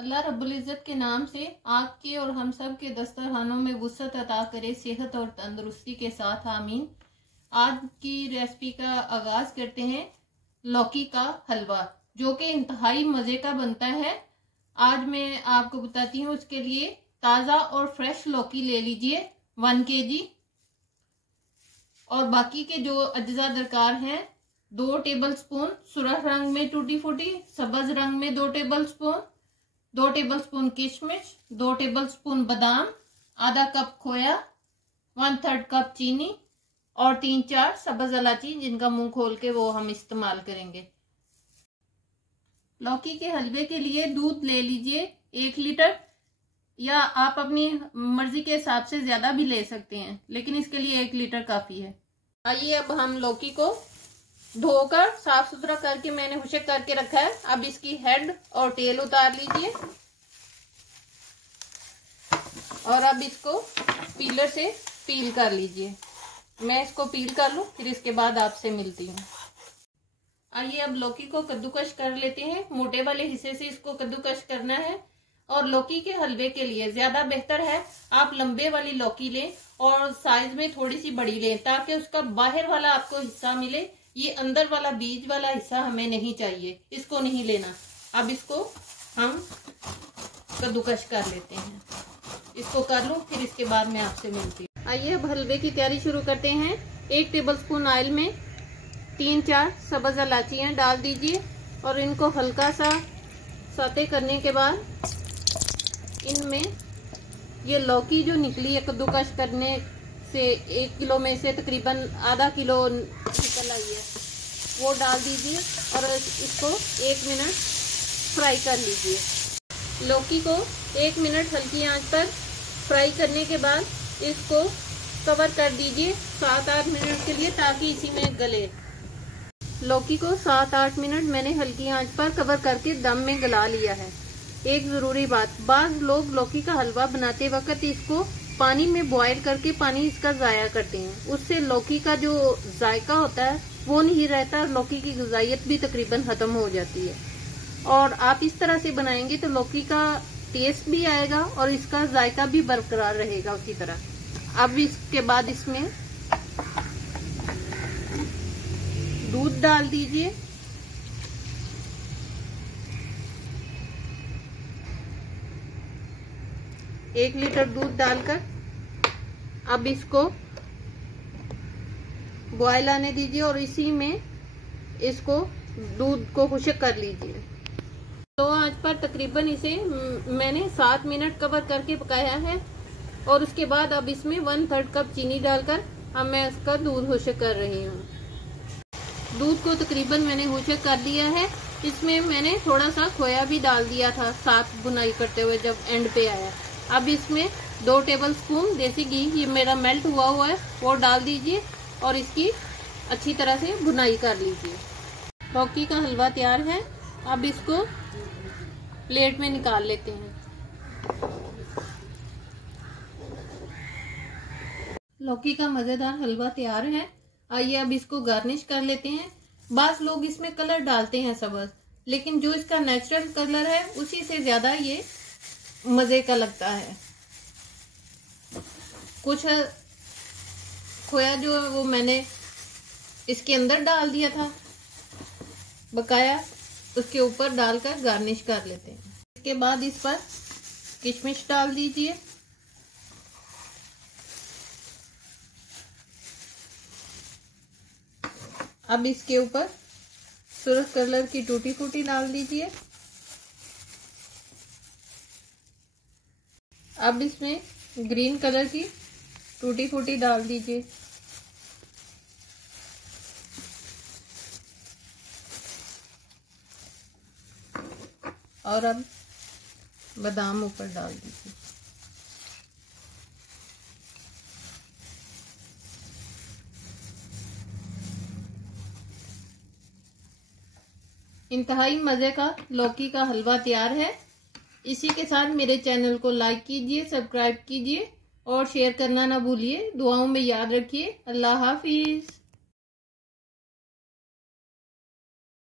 अल्लाह रब्बुल इज़्ज़त के नाम से आपके और हम सब के दस्तरखानों में वुसअत अता करे, सेहत और तंदुरुस्ती के साथ, आमीन। आज की रेसिपी का आगाज करते हैं लौकी का हलवा, जो कि इंतहाई मज़े का बनता है। आज मैं आपको बताती हूँ। उसके लिए ताज़ा और फ्रेश लौकी ले लीजिए 1 kg, और बाकी के जो अज्जा दरकार हैं 2 टेबलस्पून सुरख रंग में टूटी फूटी, सब्ज रंग में 2 टेबलस्पून, 2 टेबलस्पून किशमिश, 2 टेबलस्पून बादाम, आधा कप खोया, 1/3 कप चीनी और 3-4 सब्ज इलायची जिनका मुंह खोल के वो हम इस्तेमाल करेंगे। लौकी के हलवे के लिए दूध ले लीजिए 1 लीटर, या आप अपनी मर्जी के हिसाब से ज्यादा भी ले सकते हैं, लेकिन इसके लिए 1 लीटर काफी है। आइए अब हम लौकी को धोकर साफ सुथरा करके मैंने हुशक करके रखा है। अब इसकी हेड और टेल उतार लीजिए और अब इसको पीलर से पील कर लीजिए। मैं इसको पील कर लूं, फिर इसके बाद आपसे मिलती हूँ। आइए अब लौकी को कद्दूकश कर लेते हैं। मोटे वाले हिस्से से इसको कद्दूकश करना है। और लौकी के हलवे के लिए ज्यादा बेहतर है आप लंबे वाली लौकी लें और साइज में थोड़ी सी बड़ी लें, ताकि उसका बाहर वाला आपको हिस्सा मिले। ये अंदर वाला बीज वाला हिस्सा हमें नहीं चाहिए, इसको नहीं लेना। अब इसको हम कद्दूकश कर लेते हैं। इसको कर लूं, फिर इसके बाद मैं आपसे मिलती हूँ। आइए अब हलवे की तैयारी शुरू करते हैं। 1 टेबलस्पून ऑयल में 3-4 सब्ज इलायचियाँ डाल दीजिए और इनको हल्का सा सौते करने के बाद इनमें ये लौकी जो निकली है कद्दूकश करने से 1 किलो में से तकरीबन आधा किलो निकल आई है, वो डाल दीजिए और इसको 1 मिनट फ्राई कर लीजिए। लौकी को 1 मिनट हल्की आंच पर फ्राई करने के बाद इसको कवर कर दीजिए 7-8 मिनट के लिए, ताकि इसी में गले। लौकी को 7-8 मिनट मैंने हल्की आंच पर कवर करके दम में गला लिया है। एक ज़रूरी बात, बाज़ लोग लौकी का हलवा बनाते वक्त इसको पानी में बॉयल करके पानी इसका ज़ाया करते हैं। उससे लौकी का जो जायका होता है वो नहीं रहता, लौकी की ग़िज़ाइयत भी तकरीबन ख़त्म हो जाती है। और आप इस तरह से बनाएंगे तो लौकी का टेस्ट भी आएगा और इसका जायका भी बरकरार रहेगा उसी तरह। अब इसके बाद इसमें दूध डाल दीजिए। एक लीटर दूध डालकर अब इसको बॉयल आने दीजिए और इसी में इसको दूध को खुश्क कर लीजिए। तो आंच पर तकरीबन इसे मैंने 7 मिनट कवर करके पकाया है। और उसके बाद अब इसमें 1/3 कप चीनी डालकर अब मैं इसका दूध खुश्क कर रही हूँ। दूध को तकरीबन मैंने खुश्क कर दिया है। इसमें मैंने थोड़ा सा खोया भी डाल दिया था साथ बुनाई करते हुए जब एंड पे आया। अब इसमें 2 टेबलस्पून देसी घी, ये मेरा मेल्ट हुआ है, वो डाल दीजिए और इसकी अच्छी तरह से भुनाई कर लीजिए। लौकी का हलवा तैयार है। अब इसको प्लेट में निकाल लेते हैं। लौकी का मज़ेदार हलवा तैयार है। आइए अब इसको गार्निश कर लेते हैं। बाज़ लोग इसमें कलर डालते हैं सब्ज़, लेकिन जो इसका नेचुरल कलर है उसी से ज़्यादा ये मज़े का लगता है। कुछ खोया जो है वो मैंने इसके अंदर डाल दिया था, बकाया उसके ऊपर डालकर गार्निश कर लेते हैं। इसके बाद इस पर किशमिश डाल दीजिए। अब इसके ऊपर सुर्ख कलर की टूटी फूटी डाल दीजिए। अब इसमें ग्रीन कलर की टूटी फूटी डाल दीजिए। और अब बादाम ऊपर डाल दीजिए। इंतहाई मज़े का लौकी का हलवा तैयार है। इसी के साथ मेरे चैनल को लाइक कीजिए, सब्सक्राइब कीजिए और शेयर करना ना भूलिए। दुआओं में याद रखिए। अल्लाह हाफिज।